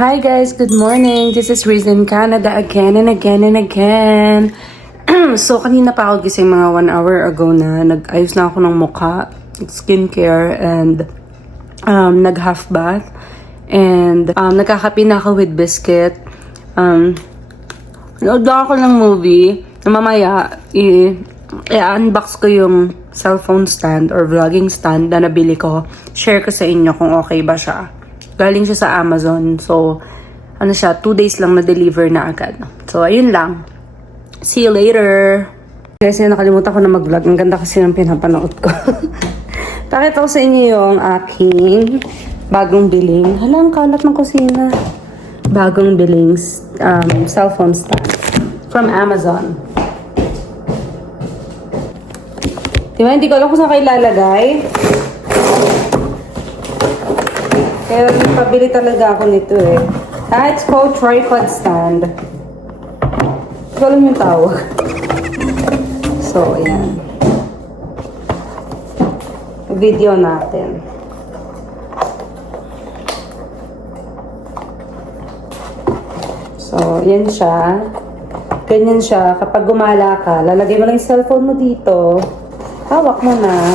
Hi guys, good morning. This is Riz in Canada again and again and again. So kanina pa ako gising mga 1 hour ago na nag-ayos na ako ng mukha, skincare, and nag-half bath. And nagkakape na ako with biscuit. Nood lang ako ng movie na mamaya i-unbox ko yung cellphone stand or vlogging stand na nabili ko. Share ko sa inyo kung okay ba siya. Galing siya sa Amazon. So, 2 days lang na-deliver na agad. So, ayun lang. See you later! Guys, nakalimutan ko na mag-vlog. Ang ganda kasi ng pinapanood ko. Pakita ko sa inyo yung aking bagong biling. Hala, ang kalat ng kusina. Bagong biling cellphone stand from Amazon. Diba, hindi ko alam kung saan kayo ilalagay. Kaya pabili talaga ako nito eh. It's called tripod stand. Hindi ko alam yung tawag. So, ayan. Video natin. So, yan siya. Ganyan siya. Kapag gumala ka, lalagay mo lang yung cellphone mo dito. Hawak mo na.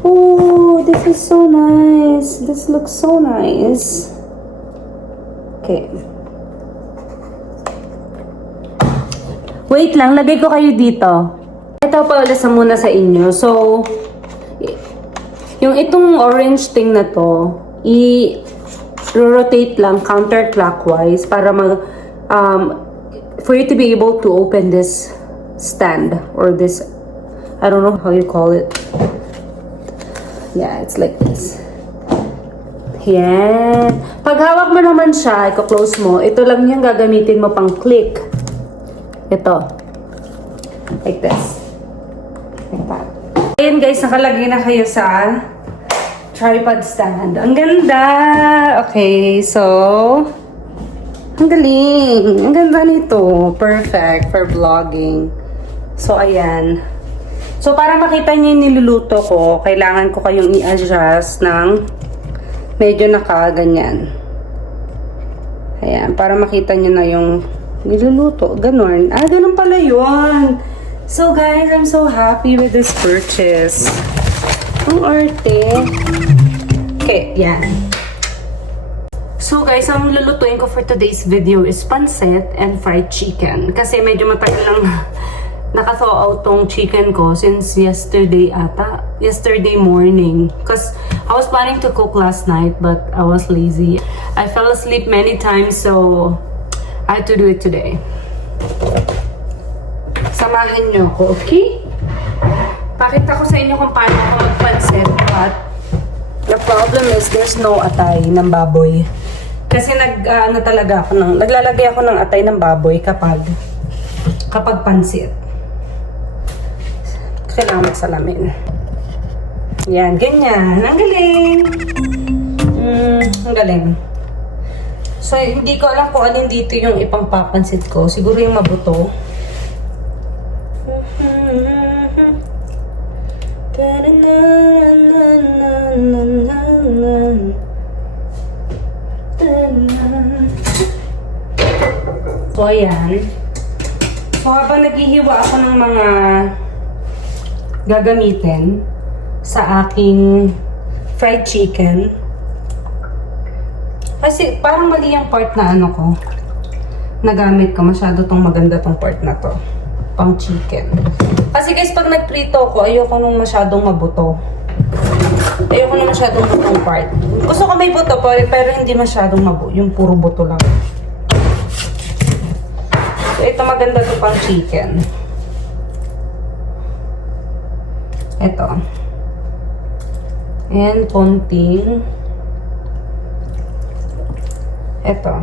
Oh, this is so nice. This looks so nice. Okay. Wait lang, lagay ko kayo dito. Ito pa ulit muna sa inyo. So, yung itong orange thing na to, i-rotate lang counterclockwise para for you to be able to open this stand or this, I don't know how you call it. Yeah, it's like this. Yan. Pag hawak mo naman siya, i-close mo, ito lang yung gagamitin mo pang click. Ito. Like this. Like that. Ayan guys, nakalagay na kayo sa tripod stand. Ang ganda! Okay, so ang galing! Ang ganda nito. Perfect for vlogging. So, ayan. So, para makita niyo yung niluluto ko, kailangan ko kayong i-adjust ng medyo nakaganyan. Ayan, para makita niyo na yung niluluto. Ganon. Ganon pala yun. So, guys, I'm so happy with this purchase. Ang arte. Okay, yan. So, guys, ang lulutuin ko for today's video is pancit and fried chicken. Kasi medyo matagal lang naka-thaw out tong chicken ko since yesterday morning. Because I was planning to cook last night but I was lazy. I fell asleep many times so I had to do it today. Samahan nyo ako, okay? Pakita ko sa inyo kung paano ako magpansit but the problem is there's no atay ng baboy. Kasi naglalagay ako ng atay ng baboy kapag pansit. Kailangan magsalamin. Yan, ganyan. Ang galing! Ang galing. So, hindi ko alam kung alin dito yung ipangpapansit ko. Siguro yung mabuto. So, ayan. So, habang naghihiwa ako ng mga gagamitin sa aking fried chicken. Kasi parang mali yung part na nagamit ko. Masyado tong maganda tong part na to. Pang chicken. Kasi guys, pag nagprito ko, ayoko nung masyadong mabuto. Ayoko nung masyadong butong part. Gusto ko may buto pero hindi masyadong mabuto. Yung puro buto lang. So, ito maganda to pang chicken. Ito. And konting ito.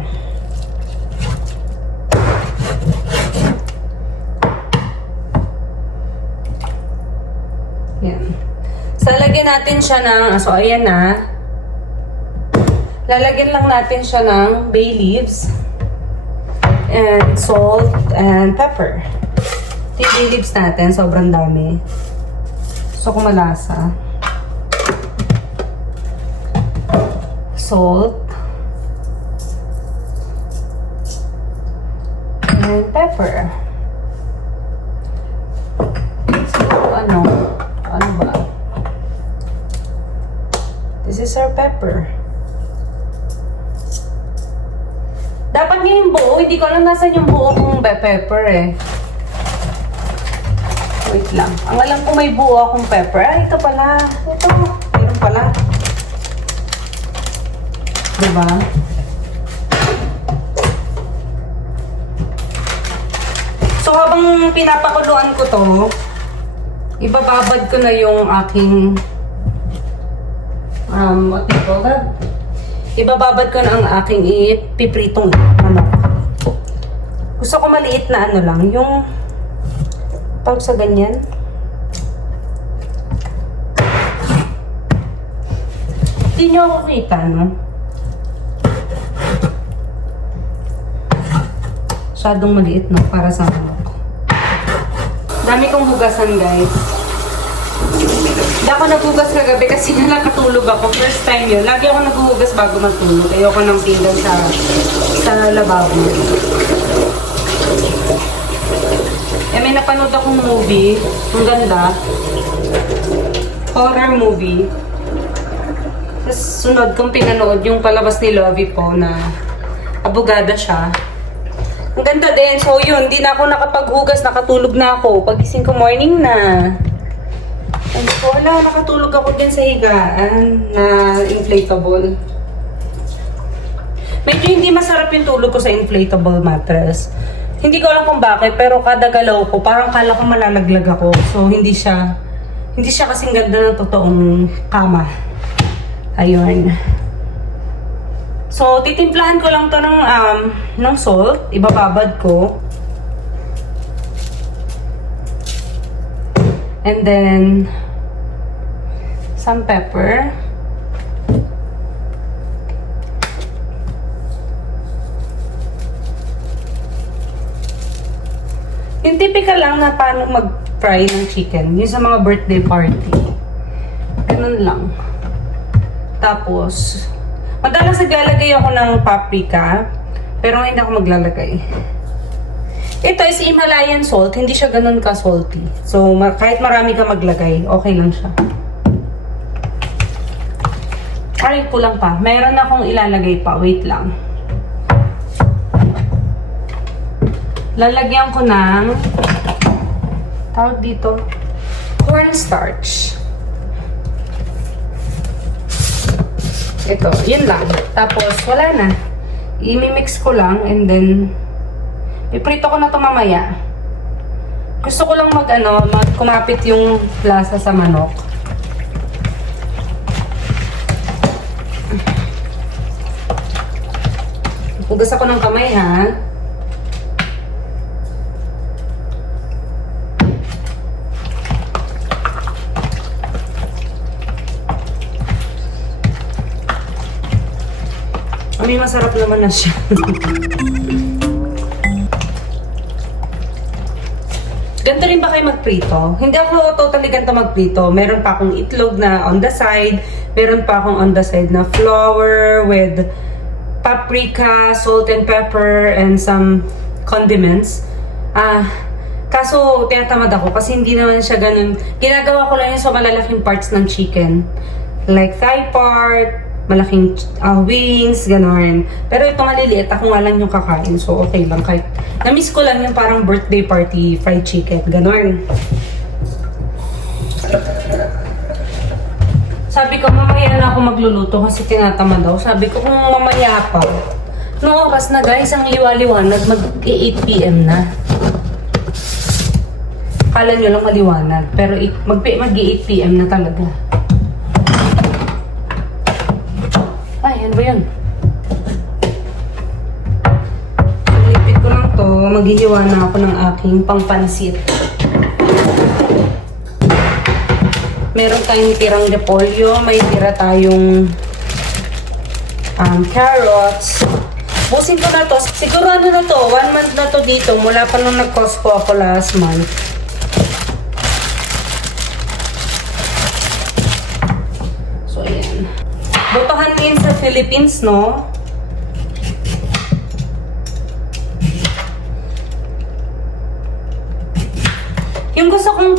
Yan. So, lagyan natin siya ng, so, ayan na. Lalagyan lang natin siya ng bay leaves and salt and pepper. Ito yung bay leaves natin. Sobrang dami. So, kung malasa. Salt. And pepper. So, ano ba? This is our pepper. Dapat nga yung buo. Hindi ko alam nasan yung buo kong pepper eh. Wait lang. Ang alam ko may buo akong pepper. Ay, ito pala. Ito. Meron pala. Diba? So, habang pinapakuluan ko to, ibababad ko na yung aking what do you call that? Ibababad ko na ang aking ipipritong manok. Gusto ko maliit na ano lang, yung pag sa ganyan. Hindi nyo ako kita, no? Masyadong maliit, no? Para sa manok. Dami kong hugasan, guys. Hindi ako naghugas kagabi kasi nakatulog ako. First time yun. Lagi ako naghuhugas bago matulog. Ayoko ng pinggan sa lababo. Eh, may napanood akong movie. Ang ganda. Horror movie. Tapos sunod kong pinanood yung palabas ni Lovie po na abogada siya. Ang ganda din. So yun, di na ako nakapaghugas. Nakatulog na ako. Pagising ko morning na. And so, wala, nakatulog ako din sa higaan na inflatable. Medyo hindi masarap yung tulog ko sa inflatable mattress. Hindi ko alam kung bakit, pero kada galaw ko, parang kala ko malalaglag ako. So, hindi siya kasing ganda ng totoong kama. Ayun. So, titimplahan ko lang to ng salt. Ibababad ko. And then, some pepper. Yung typical lang na paano mag-fry ng chicken. Yung sa mga birthday party. Ganun lang. Tapos, madalas naglalagay ako ng paprika. Pero hindi ako maglalagay. Ito is Himalayan salt, hindi siya ganun ka-salty. So, kahit marami ka maglagay, okay lang siya. Kahit kulang pa. Meron akong ilalagay pa. Wait lang. Lalagyan ko ng tawag dito, cornstarch. Ito, yun lang. Tapos, wala na. I-mix ko lang and then iprito ko na ito mamaya. Gusto ko lang kumapit yung lasa sa manok. Hugas ako ng kamay, ha? Ay, masarap naman na siya. Ganito rin ba kayo magprito? Hindi ako totally ganito magprito. Meron pa akong itlog na on the side. Meron pa akong on the side na flour with paprika, salt and pepper, and some condiments. Kaso tinatamad ako kasi hindi naman siya ganun. Ginagawa ko lang yun sa malalaking parts ng chicken. Like thigh part, malaking wings, gano'n. Pero ito maliliit, ako nga lang yung kakain. So, okay lang. Kahit na-miss ko lang yung parang birthday party fried chicken, gano'n. Sabi ko, mamaya na ako magluluto kasi tinatamad daw. Sabi ko, kung mamaya pa. No oras na guys, ang liwa-liwanag, mag-8 PM na. Kala nyo lang maliwanag. Pero mag-8 PM na talaga. Ay, ano ba yun? Lipit ko lang to. Maghihiwa na ako ng aking pangpansit. Meron tayong tirang repolyo. May tira tayong carrots. Busin ko na to. Siguro ano na to, 1 month na to dito. Mula pa nung nag-Costco ako last month. So, ayan. Botohan din sa Philippines, no? Yung gusto kong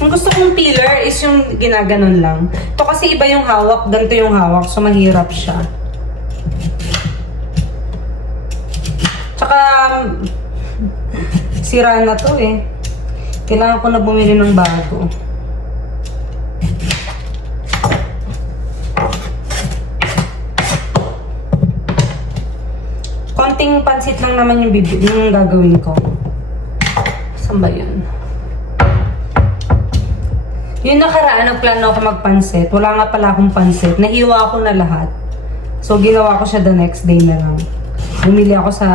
yung gusto kong peeler is yung ginaganon lang. Ito kasi iba yung hawak, ganito yung hawak, so mahirap siya. Tsaka, sira na to eh. Kailangan ko na bumili ng bago. Konting pansit lang naman yung gagawin ko. Saan ba yun? Yung nakaraan, nagplano ako magpansit. Wala nga pala akong pansit. Nahiwa ko na lahat. So, ginawa ko siya the next day na lang. Bumili ako sa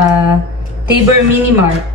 Tabor Mini Mart.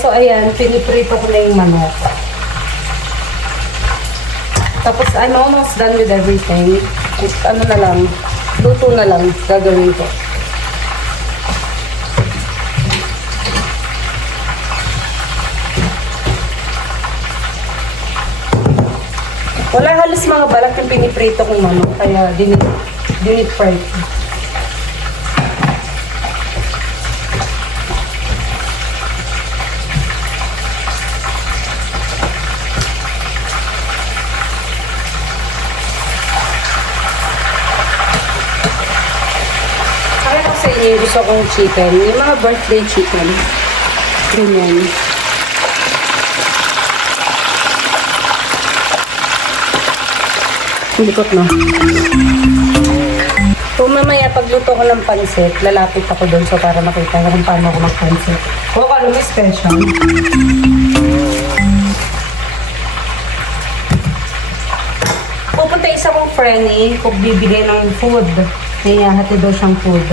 So, ayan, piniprito ko na yung manok. Tapos, I'm almost done with everything. Just, ano na lang, luto na lang gagawin ko. Wala halos mga balat yung piniprito kong manok, kaya dinit fry ko. Yung gusto kong chicken, yung mga birthday chicken. Ganyan. Likot na. Kung mamaya pagluto ko ng pansit, lalapit ako doon so para makita ko kung paano ako magpansit. O kung may special. Pupunta isa kong friend kung bibigay ng food. Kaya hati daw siyang food.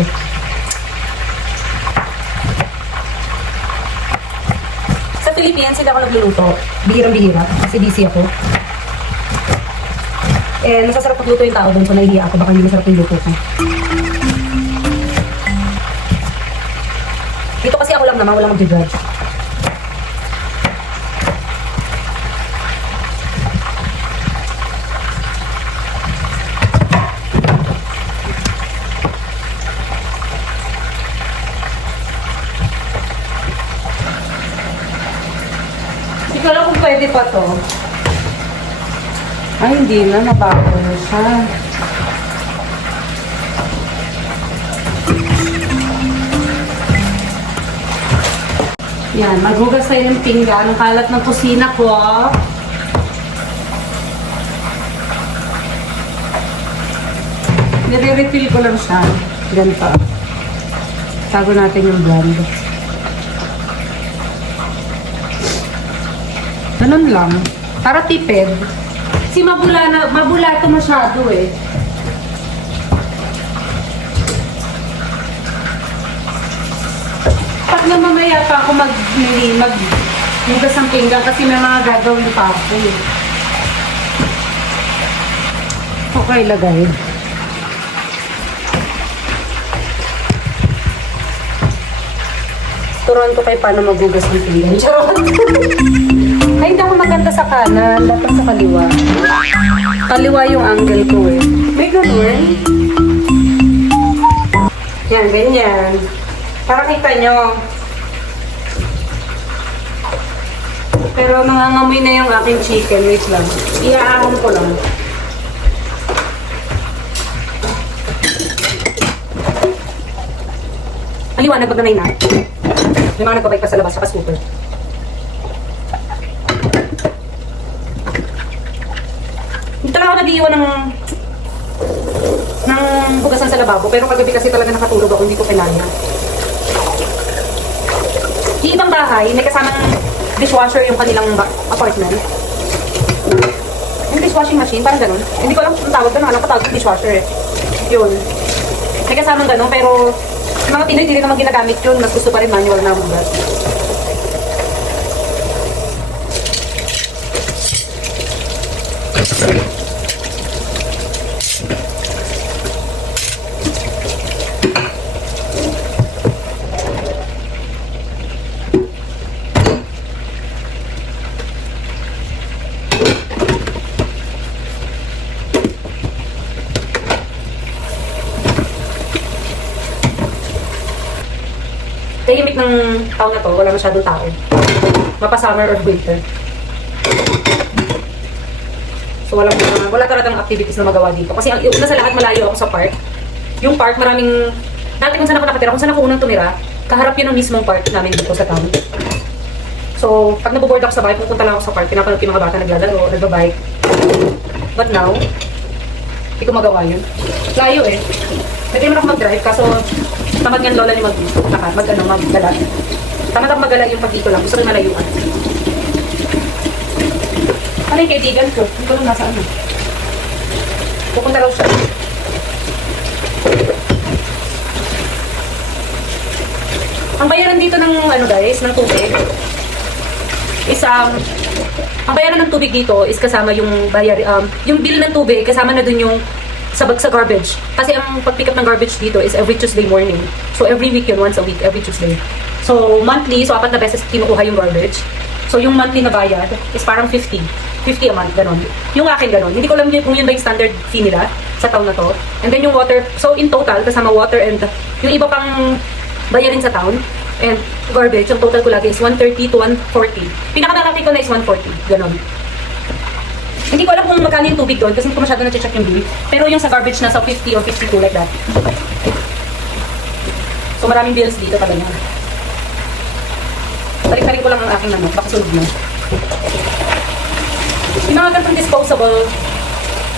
Philippines, hindi ako nagluluto. Bihirang-bihira. Kasi busy ako. Eh, masasarap magluto yung tao doon. So, nahihiya ako. Baka hindi masarap yung luto ko. Dito kasi ako lang naman. Walang mag-judge. Hindi ko alam kung pwede pa to. Ay, hindi na. Nabago na siya. Yan. Maghugas tayo ng pinggan. Ang kalat ng kusina ko. Nire-refill ko lang siya. Ganito. Tago natin yung blend. Ganun lang. Para tipid. Kasi mabula to masyado eh. Pag namamaya pa ako maghugas ng pinggan kasi may mga gagawin pa ako eh. Okay, lagay. Turuan ko kayo paano maghugas ng pinggan. Charot! Ay, hindi ako maganda sa kanan. Dapat sa kaliwa. Kaliwa yung angle ko eh. May ganun. Yan, ganyan. Para kita nyo. Pero nangangamoy na yung aking chicken. Wait lang. Iaahon ko lang. Aliwanag pag nanay na. May mga nagpapay pa sa labas, saka super. nag-iiwan ng hugasan sa lababo, pero kagabi kasi talaga nakatulog ako, hindi ko kinaya. Yung ibang bahay, may kasamang dishwasher yung kanilang apartment. Yung dishwashing machine, parang ganun. Hindi ko alam kung tawag doon, alam ko tawag yung dishwasher eh. Yun. May kasamang ganun, pero yung mga Pinoy, hindi naman ginagamit yun, mas gusto pa rin manual na hugas. Tahimik ng taon na to, wala masyadong tao. Mapa-summer or winter. So wala talagang activities na magawa dito. Kasi ang una sa lahat, malayo ako sa park. Yung park, maraming... Dati kung saan ako nakatira, kung saan ako unang tumira, kaharap yun ang mismong park namin dito sa town. So, pag naboboard ako sa bike, pupunta lang ako sa park, pinapanood yung mga bata naglalaro, nagbabike. But now, hindi ko magawa yun. Layo eh. Pwede naman ako mag-drive, kaso tamad nga lola ni maggala. Tamad ako maggala yung pag dito lang. Gusto ko malayuan. Ano yung kaibigan ko? Hindi ko lang nasa ano. Pupunta lang siya. Ang bayaran dito ng ano guys, ng tubig is ang bayaran ng tubig dito is kasama yung yung bill ng tubig kasama na dun yung sa garbage. Kasi ang pag-pick up ng garbage dito is every Tuesday morning. So every week yun, once a week, every Tuesday. So monthly, so 4 na beses kinukuha yung garbage. So yung monthly na bayad is parang 50 a month, ganon. Yung akin ganon. Hindi ko alam kung yun ba yung standard fee nila sa town na to. And then yung water, so in total, kasama water and yung iba pang bayarin sa town and garbage, yung total ko lagi is 130 to 140. Pinakamalaki ko na is 140, ganon. Hindi ko alam kung magkano yung tubig doon kasi hindi ko masyado na-check yung bill. Pero yung sa garbage na sa 50 or 52 like that. So maraming bills dito talaga. Tarik-tarik ko lang ang aking naman, baka sunod na. Yung mga ganitong disposable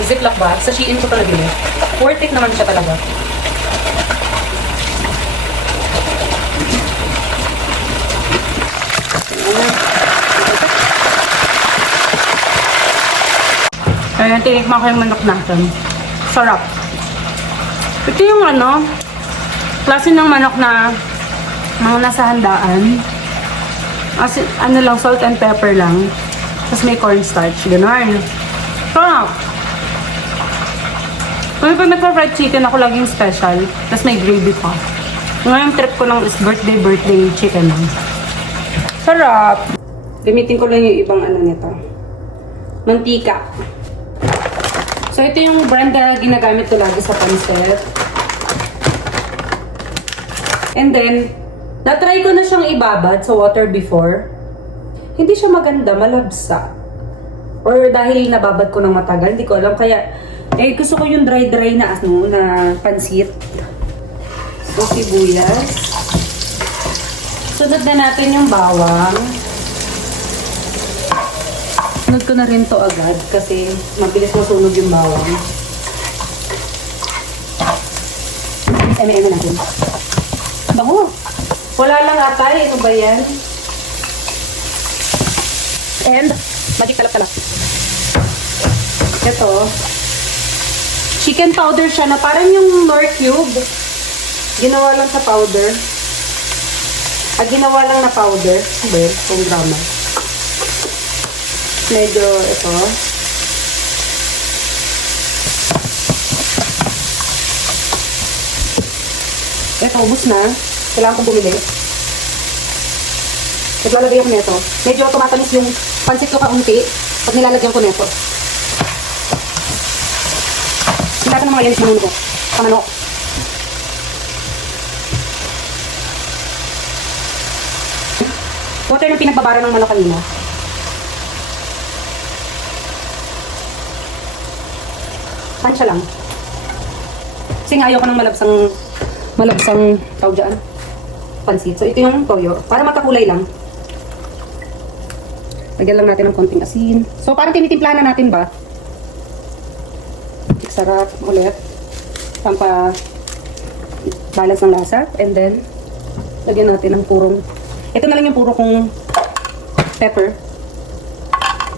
ziplock ba, sa Shein ko talaga yun. Worth it naman siya talaga. Ayan, tinikman ko yung manok natin. Sarap. Ito yung ano, klase ng manok na mga nasa handaan. As ano lang, salt and pepper lang. Tapos may cornstarch, gano'n. Sarap. Kung pag nagpa-fried chicken, ako laging special. Tapos may gravy pa. Ngayong trip ko lang is birthday chicken lang. Sarap. Gamitin ko lang yung ibang ano nito. Mantika. So, ito yung brand na ginagamit ko lagi sa pancit. And then, na-try ko na siyang ibabad sa water before. Hindi siya maganda, malabsa. Or dahil nababad ko ng matagal, hindi ko alam. Kaya, gusto ko yung dry-dry na, na pancit. So, sibuyas. Sunod na natin yung bawang. Sunod ko na rin to agad kasi mabilis masunog yung bawang. Eme-eme natin. Bango! Wala lang ata eh. Ano ba yan? And, magic kalap-kalap. Ito. Chicken powder siya na parang yung Knorr cube. Ginawa lang sa powder. Ginawa lang na powder. Well, kung grama. Medyo ito. Ito, ubus na. Kailangan ko bumili. Naglalagay ako nito. Medyo tumatamis yung pansit ko kaunti pag nilalagyan ko nito. Sinata ng mga yanis ng ko. Kamanok. Water ng pinagbabara ng manok kanina. Tansya lang. Kasi nga ayaw ko ng malabsang tawag dyan. Pansit. So, ito yung toyo. Para magkakulay lang. Lagyan lang natin ng konting asin. So, parang tinitimpla na natin ba? sarap ulit. Pampa balance ng lasa. And then, lagyan natin ng purong, ito na lang yung puro kong pepper.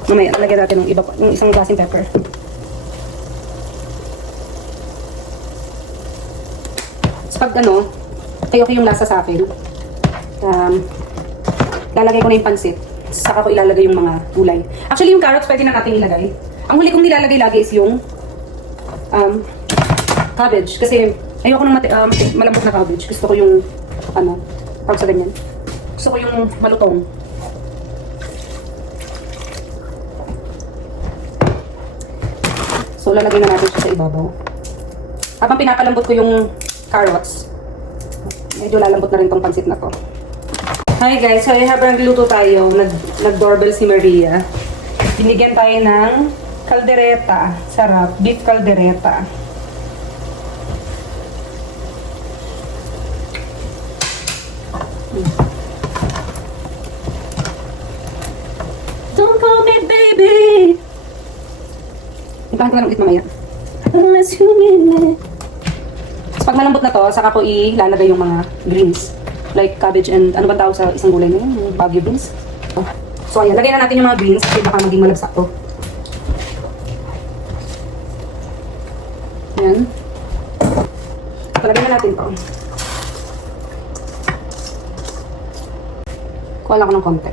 Mamaya, lagyan natin ng iba pa, yung isang klaseng pepper. So, pag ano, okay yung lasa sa akin, lalagay ko na yung pansit. Saka ko ilalagay yung mga gulay. Actually, yung carrots pwede na natin ilagay. Ang huli kong nilalagay lagi is yung cabbage. Kasi ayoko ng malambot na cabbage. Gusto ko yung, tawag sa ganyan. Gusto ko yung malutong. So, lalagay na natin siya sa ibabaw. Habang pinapalambot ko yung carrots, medyo lalambot na rin tong pansit na to. Hi guys, so habang nagluto tayo, nag-doorbell si Maria. Binigyan tayo ng kaldereta. Sarap, beef kaldereta. Don't call me baby. Ipahan ko na lang ulit mamaya. Unless you mean it. So, pag malambot na to, saka ko ilalagay yung mga greens. Like cabbage and ano ba tawag sa isang gulay na yun? Yung Baguio beans. So ayan, lagay na natin yung mga greens kasi baka maging malagsak to. Ayan. So, lagay na natin to. Kuha lang ako ng konti.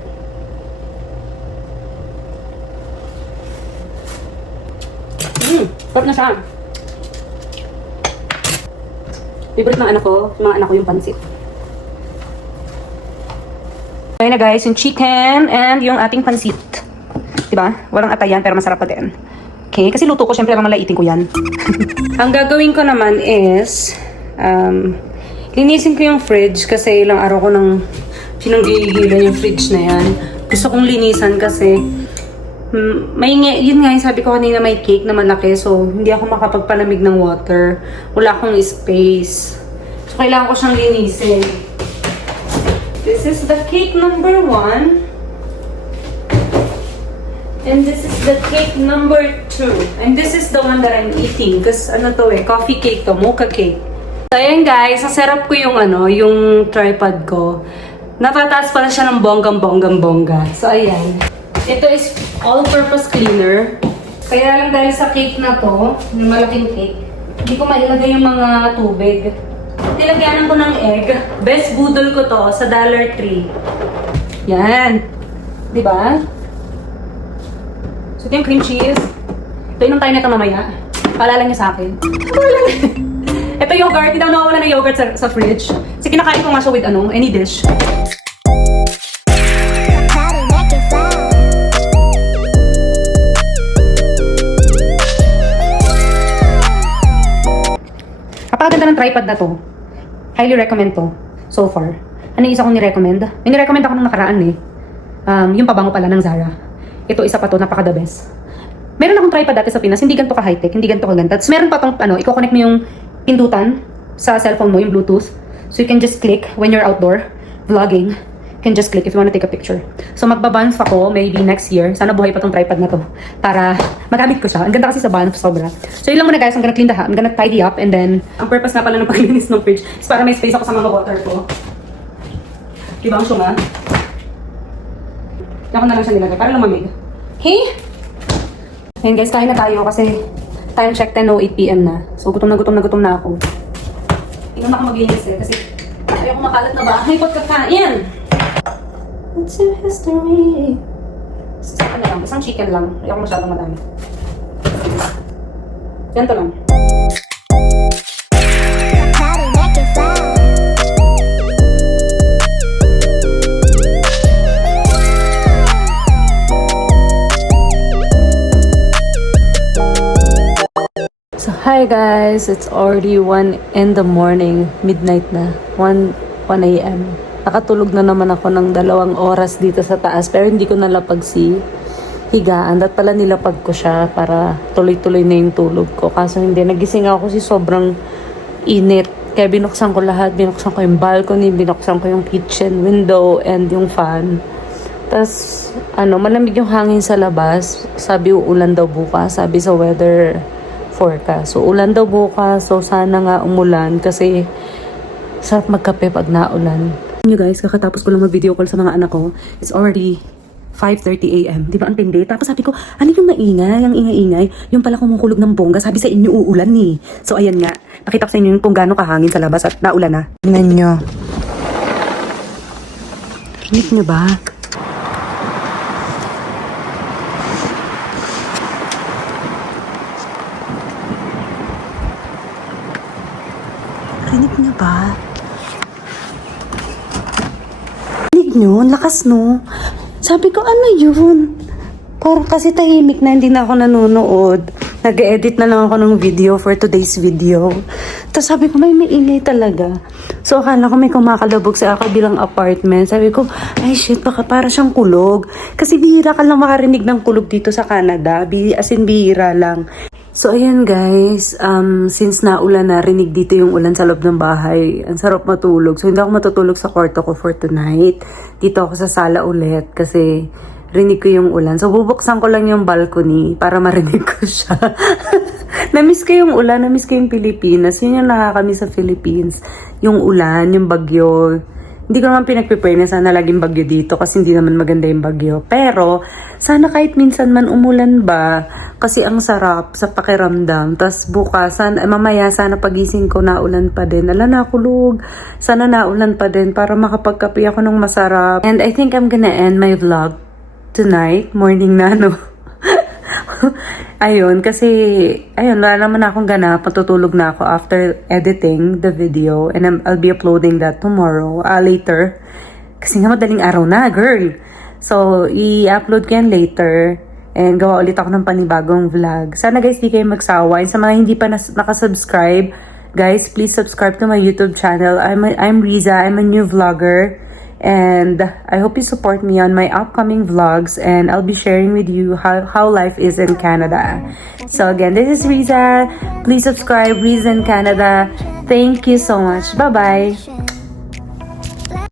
Sarap na siya. Favorite ng anak ko, mga anak ko yung pansit. Ayan na guys, yung chicken and yung ating pansit. Diba? Walang atayan pero masarap pa din. Okay, kasi luto ko, syempre mamalaitin ko yan. Ang gagawin ko naman is, linisin ko yung fridge kasi ilang araw ko nang pinanggigilan yung fridge na yan. Gusto kong linisan kasi, yun nga yung sabi ko kanina may cake na malaki so hindi ako makapagpalamig ng water. Wala akong space. So kailangan ko siyang linisin. This is the cake number 1. And this is the cake number 2. And this is the one that I'm eating. Kasi ano to coffee cake to, mocha cake. So ayan guys, nasarap ko yung yung tripod ko. Natataas pala siya ng bonggang-bonggang-bongga. So ayan. Ito is all-purpose cleaner. Kaya lang dahil sa cake na to, yung malaking cake, hindi ko mailagay yung mga tubig. Nilagyanan ko ng egg. Best boodle ko to sa Dollar Tree. Yan. Diba? So, ito yung cream cheese. Ito yung tayo nito mamaya. Paalala niyo sa akin. Ito yogurt. Hindi daw nakawala ng yogurt sa fridge. Kasi kinakain ko nga siya with any dish. Napakaganda ng tripod na to. Highly recommend to. So far. Ano yung isa kong nirecommend? May nirecommend ako nung nakaraan yung pabango pala ng Zara. Ito isa pa to, napaka the best. Meron akong tripod dati sa Pinas, hindi ganito ka high-tech, hindi ganito ka ganda. Tapos meron pa tong i-connect mo yung pindutan sa cellphone mo, yung Bluetooth. So you can just click when you're outdoor, vlogging. You can just click if you wanna take a picture. So magbabanff ako, maybe next year. Sana buhay pa tong tripod na to. Para magamit ko siya. Ang ganda kasi sa banff, sobra. So yun lang muna guys, I'm gonna clean the house. I'm gonna tidy up and then, ang purpose na pala ng paglinis ng fridge is para may space ako sa mga water ko. Diba ang syunga? Diyan ko na lang siya nilagay para lumamig. Okay? Ayan guys, kain na tayo kasi time check 10:08 PM na. So gutom na ako. Hindi na ako maglinis kasi ayoko makalat na bahay pagkakain. What's your history? Ano lang, isang chicken lang. Ayoko masyadong madami. Ganito lang. So hi guys, it's already 1 in the morning, midnight na, 1 AM. Nakatulog na naman ako ng 2 oras dito sa taas pero hindi ko nalapag si higaan. At pala nilapag ko siya para tuloy-tuloy na yung tulog ko. Kaso hindi, nagising ako kasi sobrang init. Kaya binuksan ko lahat, binuksan ko yung balcony, binuksan ko yung kitchen window and yung fan. Tapos malamig yung hangin sa labas. Sabi uulan daw bukas, sabi sa weather forecast. So, ulan daw bukas. So, sana nga umulan kasi sarap magkape pag naulan. You guys, kakatapos ko lang mag-video call sa mga anak ko. It's already 5:30 a.m. Di ba ang tindi? Tapos sabi ko, ano yung maingay? Ang ingay-ingay? Yung pala kumukulog ng bongga. Sabi sa inyo, uulan eh. So, ayan nga. Nakita ko sa inyo kung gaano kahangin sa labas at naulan na. Tingnan nyo. Rinig nyo ba? Rinig nyo ba? Rinig nyo? Ang lakas no? Sabi ko, ano yun? Parang kasi tahimik na, hindi na ako nanonood. Nag-edit na lang ako ng video for today's video. Tapos sabi ko, may maingay talaga. So, akala ko may kumakalabog sa kabilang apartment. Sabi ko, ay shit, baka para siyang kulog. Kasi bihira ka lang makarinig ng kulog dito sa Canada. As in, bihira lang. So, ayan guys, since naulan na, rinig dito yung ulan sa loob ng bahay. Ang sarap matulog. So, hindi ako matutulog sa kwarto ko for tonight. Dito ako sa sala ulit kasi rinig ko yung ulan. So, bubuksan ko lang yung balcony para marinig ko siya. Namiss ko yung ulan, namiss ko yung Pilipinas. Yun yung nakakamiss sa Philippines. Yung ulan, yung bagyo. Hindi ko naman pinag-prepare na sana laging bagyo dito kasi hindi naman maganda yung bagyo. Pero, sana kahit minsan man umulan ba, kasi ang sarap sa pakiramdam. Tapos bukas, mamaya sana pagising ko naulan pa din. Ala, nakulog. Sana naulan pa din para makapagkape ako ng masarap. And I think I'm gonna end my vlog tonight. Morning na, no? Ayun, kasi, ayun, wala naman akong ganap. Matutulog na ako after editing the video. And I'll be uploading that tomorrow, later. Kasi nga madaling araw na, girl. So, i-upload ko yan later. And gawa ulit ako ng panibagong vlog. Sana guys, di kayo magsawa. And sa mga hindi pa nakasubscribe, guys, please subscribe to my YouTube channel. I'm Riza. I'm a new vlogger. And I hope you support me on my upcoming vlogs. And I'll be sharing with you how life is in Canada. So again, this is Riza. Please subscribe, Riza in Canada. Thank you so much. Bye-bye.